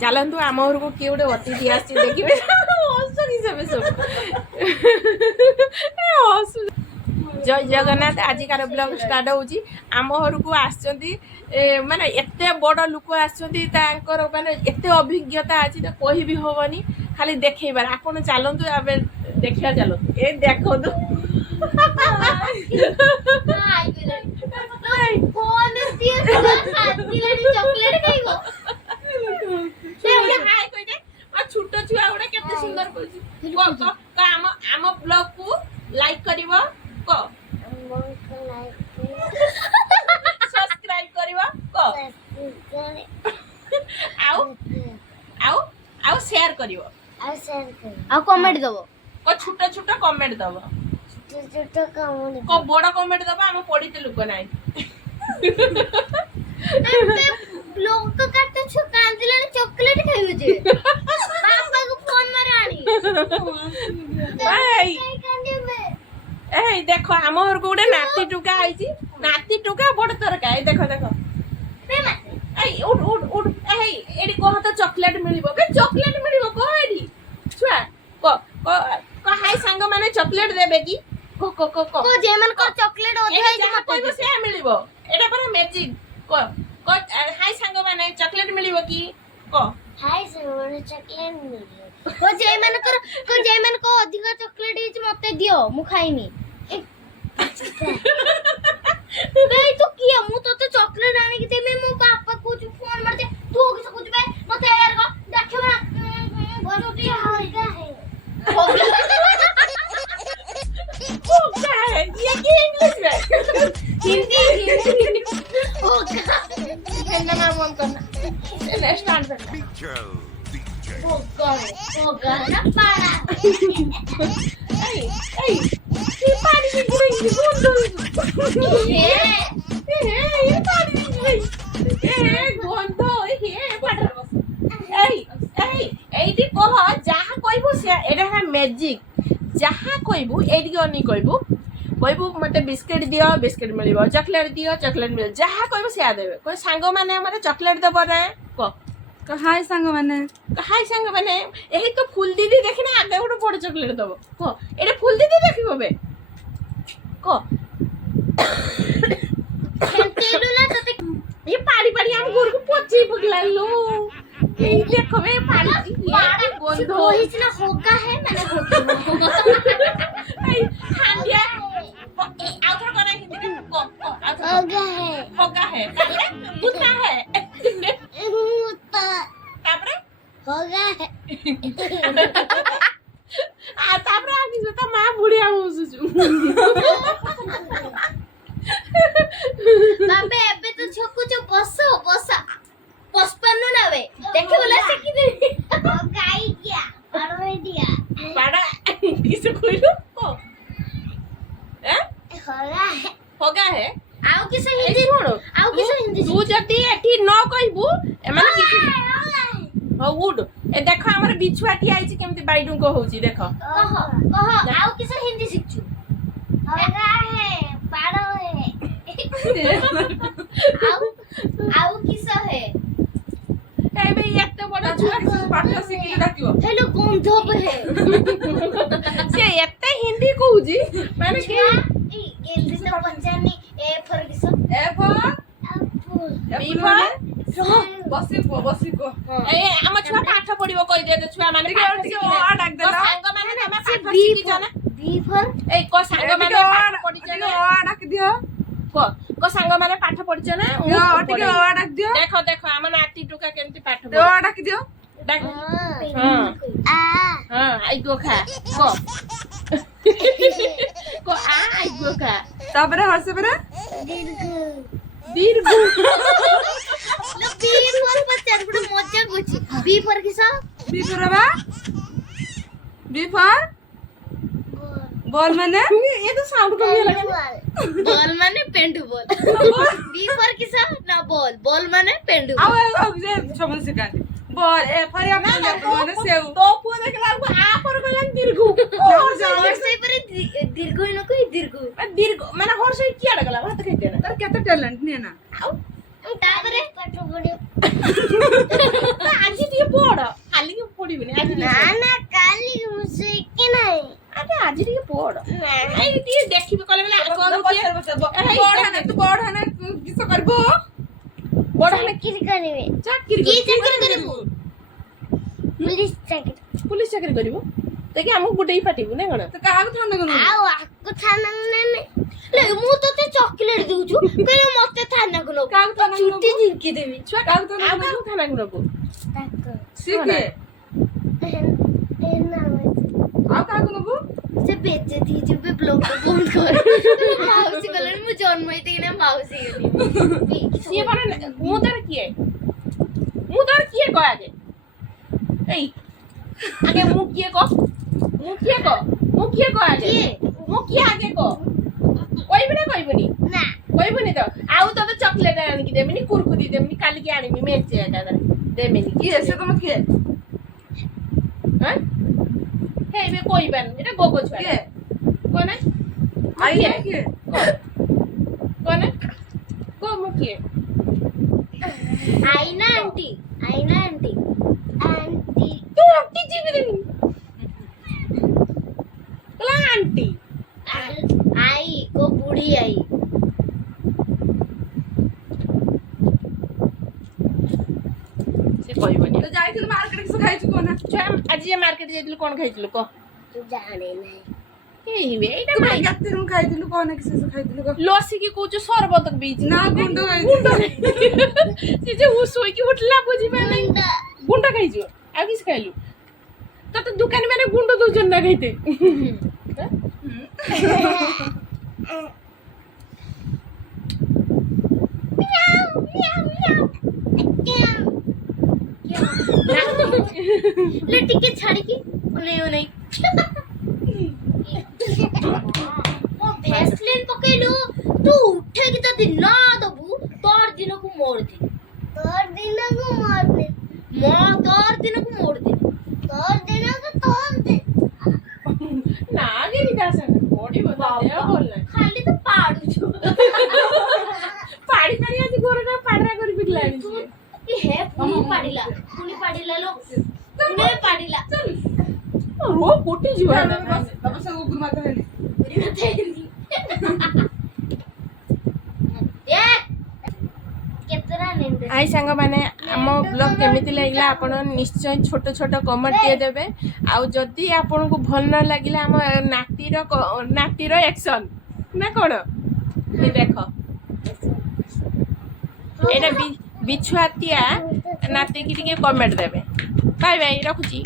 चलतु आम घर को किए गोटे अतिथि आसी देखिए सब जय जगन्नाथ आजिकार ब्लॉग स्टार्ट होची आम घर को आसचंती माने एते बड़ लोक आसचंती तांकर माने एते अभिज्ञता अछि तो कहि भी होबनी खाली देखैबार आपण चलतु आबे देखिया चलतु ए देखो तो फोन दिए चॉकलेट खाइबो छोट छुआ गुड़ा केते सुंदर कहछि आम आम ब्लॉग को लाइक करिवो को सब्सक्राइब करिवो को आउ आउ आउ शेयर करिवो आ कमेंट दबो को छोट छोट कमेंट दबो को बड़ कमेंट दबो हम पढिते लोक नाही लोग तो काटे छु कांदिले चॉकलेट खाइबो जे पापा को फोन मारे आनी भाई ए देखो हम घर को गोटे नाती टुका आइची नाती टुका बड़ तरका ए देखो देखो ए उठ उठ उठ ए एडी कह तो चॉकलेट मिलिबो बे चॉकलेट मिलिबो को एडी छुआ को को हाय संग माने चॉकलेट देबे की को जे मन को चॉकलेट ओधे ए जा कहबो से मिलिबो एटा पर मैजिक को हाय संग माने चॉकलेट मिलिबो की को हाय संग माने चॉकलेट मिलिबो को जे मन को अधिक चॉकलेट इच मते दियो मु खाइमी बे तो किया मु तो चॉकलेट आने की ते में मु पापा को फोन मारते तू किस कुछ बे मते यार को देखबा बोलो ती होगा है होगा है ये की इंग्लिश में हिंदी होगा कहना ना मन करना स्टार्ट करना होगा ना पारा ए ये पानी की गिरेगी बंद ये पानी की गिरेगी बंद पाटर बस एडी कह जहा कहबो से एडा है मैजिक जहा कहबो एडी ओनी कहबो मते बिस्किट दियो बिस्किट मिलिबो चॉकलेट दियो चॉकलेट मिल जहा कहबो से देबे कोई संग माने मते चॉकलेट दबो ना को हाय संग माने एही तो फूल दीदी देखिना आगे गोटे बड़ चॉकलेट दबो को एडे फूल दीदी देखिबो बे को खेलतेलु ना तते ये पाड़ी हम घर को पोची पगला लो ये देखो बे पाड़ी ये गंध होइछ ना होगा है मैंने होगा खांडिया आउथर करा हिंदी को होगा है कुत्ता है तापरे होगा है आ तापरे आनी जो त मा बुढिया होसुछु बाबे एबे तो छोकु जो बसो बसा पसपन्नु नावे देखि बोला से कि गाई क्या अरवे दिया पाड़ा किसे कोइलो को हैं होगा है आउ किसे हिंदी छोड़ो आउ किसे हिंदी तू जदी एठी न कहबू एमाने किछि हो उड ए देखो हमर बिछुआटी आइछि केमति बाइडू को होउछि देखो कह आउ किसे हिंदी शिखछु होगा है पाड़ो है आउ किसे है ए बे एते बडा छुआ पाठ सिखि डाकियो हेलो गंधब है से एते हिंदी कहूजी माने कि जल्दी से पंचानी ए फॉर किसे ए फॉर बी फॉर बसिको ए हम छुआ पाठ पढिबो कहि दे छुआ माने पाठ डाक दे संग माने हम पाठ सिखि जाना बी फॉर ए को संग माने पाठ पढि जाना डाक दियो को संग माने पाठ पढि जाना टिके डाक दियो देखो देखो हम नाती टुका केमति पाठ पढि डाक दियो डाक हां आई गो खा को आई गो खा तापरे हरसे परे दीर्घ लो बी फॉर पचार बड़ मजा गुची बी फॉर किसा बी फॉर बॉल माने ये तो साउंड कम लगे बॉल माने पेंडू बॉल बी फॉर किसा ना बॉल माने पेंडू अब जे समझ सिखा बॉल ए फॉर या माने सेव तो पु देखला आ पर कहलन दीर्घ और से पर दीर्घ न कोई दीर्घ माने हर से किया लगला भात खाइते ना तर केते टैलेंट ने ना तापरे पाठ पढियो आज ये ଚାକିରି କି କରିବୁ? ଚାକିରି କରିବୁ? ପୁଲିସ ଚାକିରି। ପୁଲିସ ଚାକିରି କରିବୁ ତାକି ଆମକୁ ଗୋଟେଇ ପାଟିବୁ ନା କଣ? ତ କାହାକୁ ଥାନା କର ଆଉ ଆକୁ ଥାନାକୁ ନେନେ ମୁଁ ତତେ ଚକଲେଟ ଦଉଛୁ କହିଲେ ମତେ ଥାନାକୁ ନବୁ କାହାକୁ ଥାନାକୁ ନବୁ? ଛୁଟି ଝିଙ୍କି ଦେବି ଛୁଆ କାହାକୁ ଥାନା ଆଉ କାହାକୁ ଥାନାକୁ ନବୁ? ସିଏ କିଏ? ଆଉ କାହାକୁ ନବୁ? ସେ ବେଚେ ଯିବେ ବ୍ଲଗ ବନ୍ଦ କର ମାଉସୀ ଗଲାଣି ମୁଁ ଜନ୍ମ ହେଇଥିକିନା ମାଉସୀ ଗଲି ସିଏ ମାନେ ମୁଁ ତାର କିଏ କହ ଆଗେ ଏଇ ଆଗେ ମୁଁ କିଏ କହ ଆଗେ କିଏ? ମୁଁ କିଏ ଆଗେ କହ କହିବି ନା କହିବୁନି ନା କହିବୁନି ତ ଆଉ ତତେ ଚକଲେଟ ଆଣିକି ଦେମିନି କୁରକୁରି ଦେମିନି କାଲିକି ଆଣିବି ମେଞ୍ଚେ ଏକାଥରେ ଦେମିନି କିଏ ସେ ତମ କିଏ? ହଁ ହେଇବେ କହିବାନି ଏଟା ଗୋବ ଛୁଆ କିଏ? କଣ ଆଇ ନା କିଏ? କଣ କହ ମୁଁ କିଏ ଆଇନା ଆଣ୍ଟି ଆଣ୍ଟି ତୁ ଆଣ୍ଟି ଯିବି ଦେମିନି କହିଲା ଆଣ୍ଟି आई को बूढ़ी आई ସେ କହିବନି ତ ଯାଇଥିଲୁ ମାର୍କେଟ କିସ ଖାଇଛୁ କହନା? ଛୁଆ ଆଜି ଯେ ମାର୍କେଟ ଯାଇଥିଲୁ କଣ ଖାଇଥିଲୁ କହ तू जाने नहीं ହେଇବେ ଏଇଟା ତୁ ଭାଇ କେତେ ରୁମ ଖାଇଥିଲୁ କହନା କିସ ଖାଇଥିଲୁ କହ? ଲସିକି କହୁଛୁ ସରବତ ପିଇଛି ନା ଗୁଣ୍ଡ ଖାଇଥିଲୁ। ସେ ଯେ ଶୋଇକି ଉଠିଲା ବୁଝିପାରିଲେ गुंडा ଗୁଣ୍ଡ ଖାଇଛୁ ଆଉ କିଛି ଖାଇଲୁ ତତେ ଦୋକାନୀ ମାନେ ଗୁଣ୍ଡ ଦଉଛନ୍ତି ନା ଖାଇତେ ले टिके छाड़ी की नहीं नहीं वो भैसलिन पकेलु तू उठे की तो ना दबू तोर दिन को मोड़ दे तोर दिन को मोड़ दे तोर दिन को मोड़ दे तोर दिन को तोड़ दे ନା ଗେରି ତା ସାଙ୍ଗେ ପଡିବ ତା ଦେହ ଭଲ ନାହିଁ खाली तो पाड़ू छु ପାଡ଼ି ପାଡ଼ି ଆଜି ଗୋରଟା ପାଡରା କରି ପିଲାଣି तू ये है पुनी पाड़ीला लो पुनी पाड़ीला ରୋ କୋଟି ଯିବ ନା ବାବା ସେ ଉଗୁର ମାଥ ହେଲି। पुनी मत हेली देख केतरा निंदे ଆଇ ସାଙ୍ଗମାନେ ଆମ ବ୍ଲଗ କେମିତି ଲାଗିଲା ଆପଣ ନିଶ୍ଚୟ ଛୋଟ ଛୋଟ କମେଣ୍ଟ ଟିକେ ଦେବେ ଆଉ ଯଦି ଆପଣଙ୍କୁ ଭଲ ନ ଲାଗିଲା ଆମ ନାତିର ଆକ୍ସନ ନା କଣ ଏ ଦେଖ ଏଇଟା ବିଛୁଆତିଆ ନାତିକି ଟିକେ କମେଣ୍ଟ ଦେବେ ବାଇ ବାଇ ରଖୁଛି।